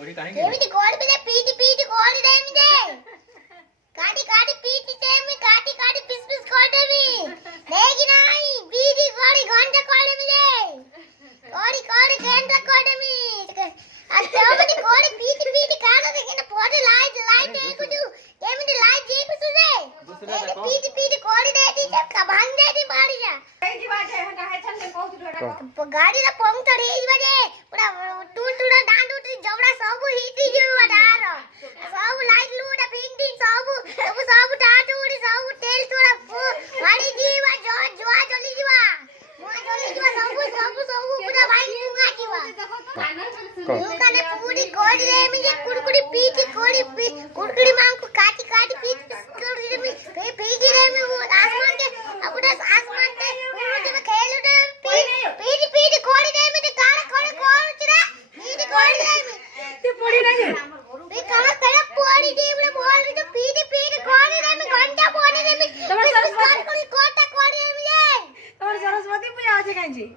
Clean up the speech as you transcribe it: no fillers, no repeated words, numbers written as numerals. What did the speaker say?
कोडी काहे केमिति कोडी बिले पीटी पीटी कोडी देमी दे काटी काटी पीटी देमी काटी काटी पिस पिस कोडेमी देगी नाही बीडी कोडी घंटा कोडेमी दे कोडी कोडी घंटा कोडेमी आ केमिति कोडी पीटी पीटी कानो देखिन फोटो लाइट लाइट देखुजु केमिति लाइट देखुजु दे पीटी पीटी कोडी देती सब कबांग देती बाड़ी जा कई बाटे हटा है छन में बहुत ढोड़ा गाड़ी ला पंग तड़े इस बजे पूरा टूट टूट डांड उठ जबड़ा सब हिटी जो अडार सब लाइट लूट पिंग सब सब टाट उड़ी सब तेल थोड़ा गाड़ी जीवा जो जो चली जीवा मोआ चली जीवा सब पूरा भाई मुंगा जीवा मुंगा ने पूरी कोड़ी रे मुझे कुड़कुड़ी पीटी कोड़ी कुड़कुड़ी मांग को काटी काटी पीट कोड़ी में पीटी रे में वो आसमान के अपना आसमान के मुझे में खेल उठे पीटी पीटी कोड़ी रे में काला कोड़ी कोड़ चरा पीटी कोड़ी रे में ते पड़ी नहीं बे काला काला कोड़ी दे बड़े बोल रहे तो पीटी पीटी कोड़ी रे में घंटा कोड़ी रे में सरस्वती कोड़ी कोटा कोड़ी रे में तोर सरस्वती पूजा आज काई जी